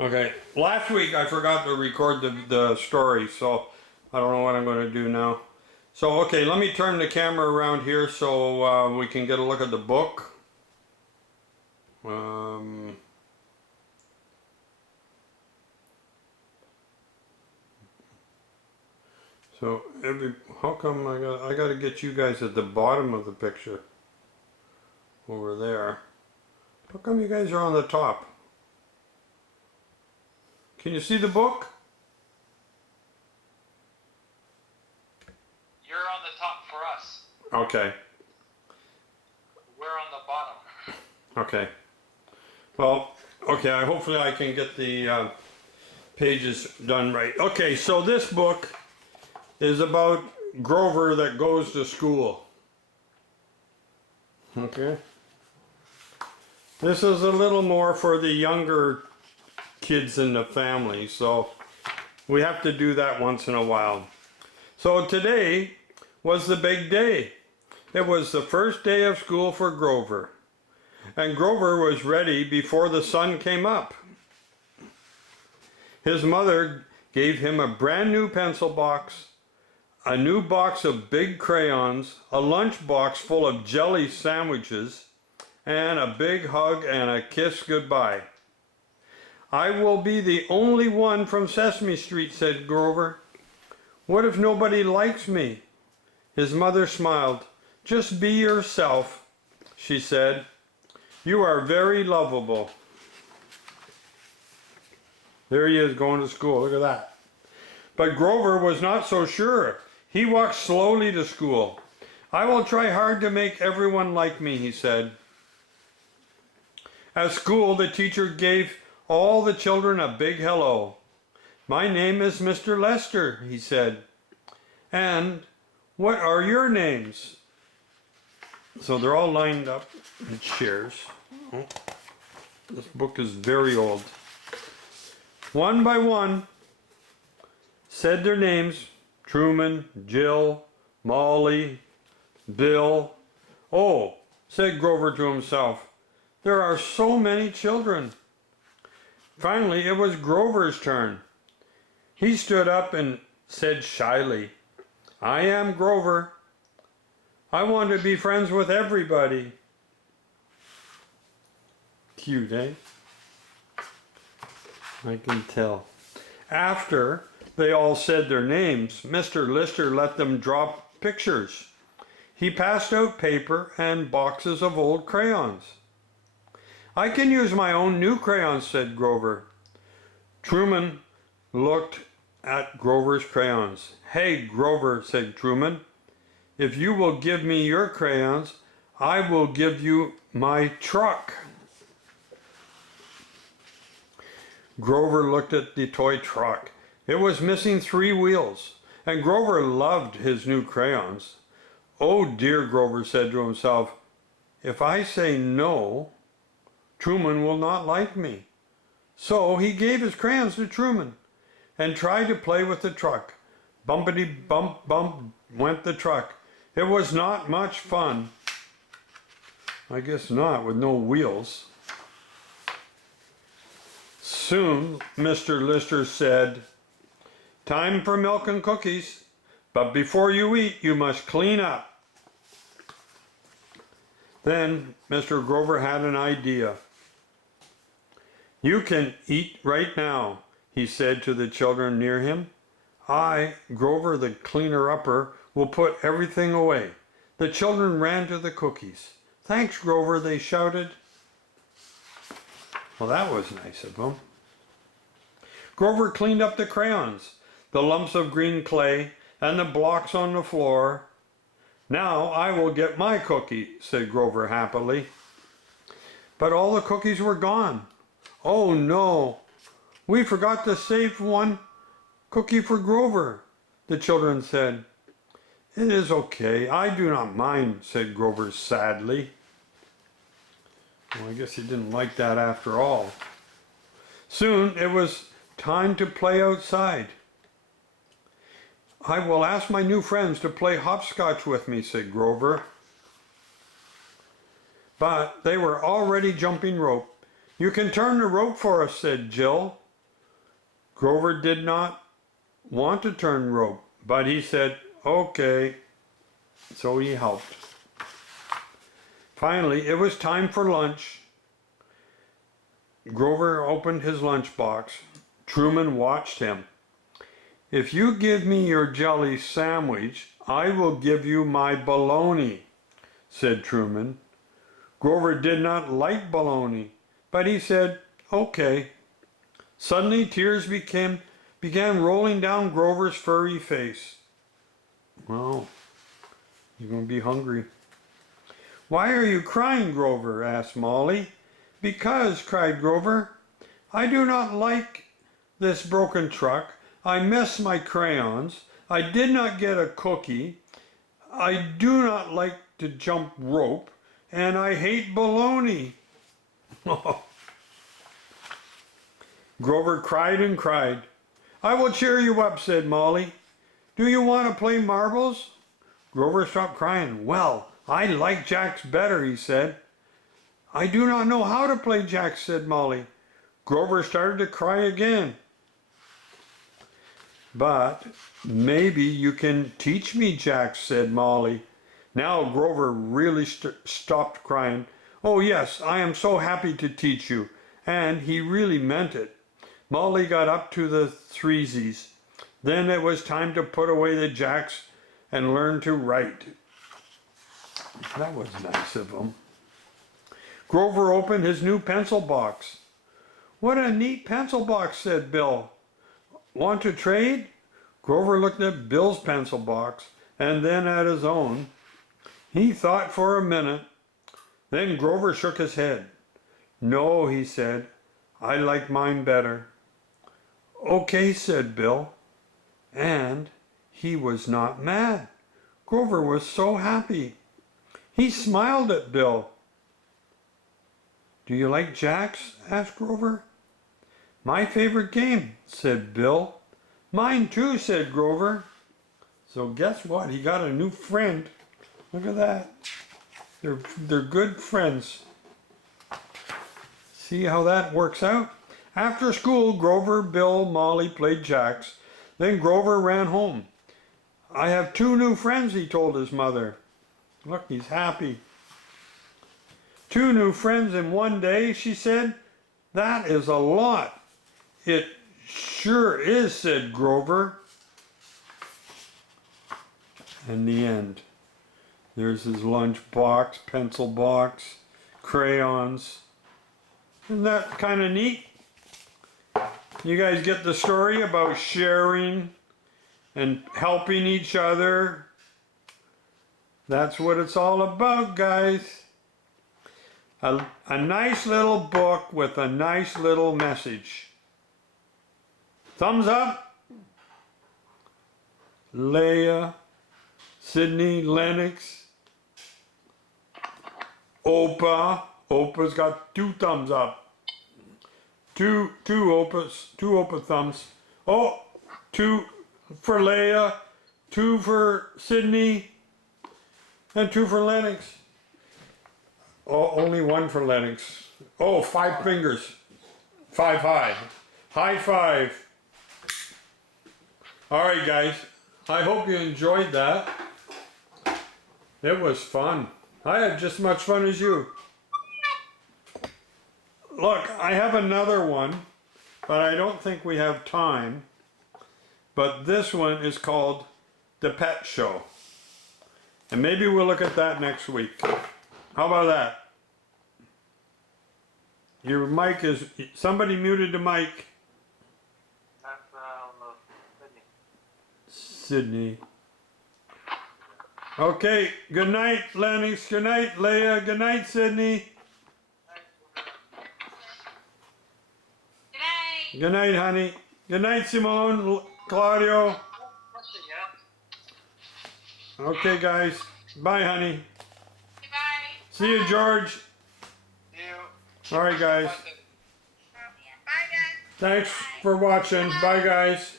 Okay, last week I forgot to record the story, so I don't know what I'm going to do now. So, okay, let me turn the camera around here so we can get a look at the book. So how come I got to get you guys at the bottom of the picture over there? How come you guys are on the top? Can you see the book? You're on the top for us. Okay. We're on the bottom. Okay. Well, okay, hopefully I can get the pages done right. Okay, so this book is about Grover that goes to school. Okay. This is a little more for the younger kids in the family, so we have to do that once in a while. So today was the big day. It was the first day of school for Grover. And Grover was ready before the sun came up. His mother gave him a brand new pencil box, a new box of big crayons, a lunch box full of jelly sandwiches, and a big hug and a kiss goodbye. "I will be the only one from Sesame Street," said Grover. "What if nobody likes me?" His mother smiled. "Just be yourself," she said. "You are very lovable." There he is going to school. Look at that. But Grover was not so sure. He walked slowly to school. "I will try hard to make everyone like me," he said. At school, the teacher gave all the children a big hello. "My name is Mr. Lester," he said. "And what are your names?" So they're all lined up in chairs. Oh, this book is very old. One by one said their names: Truman, Jill, Molly, Bill. "Oh," said Grover to himself, "there are so many children." Finally, it was Grover's turn. He stood up and said shyly, "I am Grover. I want to be friends with everybody." Cute, eh? I can tell. After they all said their names, Mr. Lister let them drop pictures. He passed out paper and boxes of old crayons. "I can use my own new crayons," said Grover. Truman looked at Grover's crayons. "Hey, Grover," said Truman, "if you will give me your crayons, I will give you my truck." Grover looked at the toy truck. It was missing 3 wheels, and Grover loved his new crayons. "Oh dear," Grover said to himself, "if I say no, Truman will not like me." So he gave his crayons to Truman and tried to play with the truck. Bumpity bump bump went the truck. It was not much fun. I guess not, with no wheels. Soon Mr. Lister said, "Time for milk and cookies, but before you eat, you must clean up." Then Mr. Grover had an idea. "You can eat right now," he said to the children near him. "I, Grover the cleaner-upper, will put everything away." The children ran to the cookies. "Thanks, Grover," they shouted. Well, that was nice of them. Grover cleaned up the crayons, the lumps of green clay, and the blocks on the floor. "Now I will get my cookie," said Grover happily. But all the cookies were gone. "Oh no, we forgot to save one cookie for Grover," the children said. "It is okay, I do not mind," said Grover sadly. Well, I guess he didn't like that after all. Soon it was time to play outside. "I will ask my new friends to play hopscotch with me," said Grover. But they were already jumping rope. "You can turn the rope for us," said Jill. Grover did not want to turn rope, but he said, okay, so he helped. Finally, it was time for lunch. Grover opened his lunchbox. Truman watched him. If you give me your jelly sandwich, I will give you my bologna, said Truman. Grover did not like bologna, but he said, okay. Suddenly tears began rolling down Grover's furry face. Well, you're going to be hungry. Why are you crying, Grover? Asked Molly. Because, cried Grover, I do not like this broken truck. I miss my crayons. I did not get a cookie. I do not like to jump rope. And I hate bologna. Grover cried and cried. I will cheer you up, said Molly. Do you want to play marbles? Grover stopped crying. Well, I like jacks better, he said. I do not know how to play jacks, said Molly. Grover started to cry again. But maybe you can teach me jacks, said Molly. Now Grover really stopped crying. Oh yes, I am so happy to teach you. And he really meant it. Molly got up to the threesies. Then it was time to put away the jacks and learn to write. That was nice of him. Grover opened his new pencil box. What a neat pencil box, said Bill. Want to trade? Grover looked at Bill's pencil box and then at his own. He thought for a minute. Then Grover shook his head. No, he said, I like mine better. Okay, said Bill. And he was not mad. Grover was so happy. He smiled at Bill. Do you like jacks? Asked Grover. My favorite game, said Bill. Mine too, said Grover. So guess what? He got a new friend. Look at that. They're good friends. See how that works out? After school, Grover, Bill, Molly played jacks. Then Grover ran home. I have 2 new friends, he told his mother. Look, he's happy. 2 new friends in one day, she said. That is a lot. It sure is, said Grover. And the end. There's his lunch box, pencil box, crayons. Isn't that kind of neat? You guys get the story about sharing and helping each other. That's what it's all about, guys. A nice little book with a nice little message. Thumbs up. Leah, Sydney, Lennox, Opa. Opa's got 2 thumbs up. Two Opa thumbs. Oh, 2 for Leah, 2 for Sydney, and 2 for Lennox. Oh, only 1 for Lennox. Oh, 5 fingers. 5 high. High 5. All right, guys. I hope you enjoyed that. It was fun. I had just as much fun as you. Look, I have another one, but I don't think we have time. But this one is called The Pet Show. And maybe we'll look at that next week. How about that? Your mic is... Somebody muted the mic. That's Sydney. Sydney. Okay, good night, Lennox. Good night, Leah. Good night, Sydney. Good night, honey. Good night, Simone, Claudio. Okay, guys. Bye, honey. Bye. See you, George. You. All right, guys. Bye, guys. Thanks for watching. Bye, guys.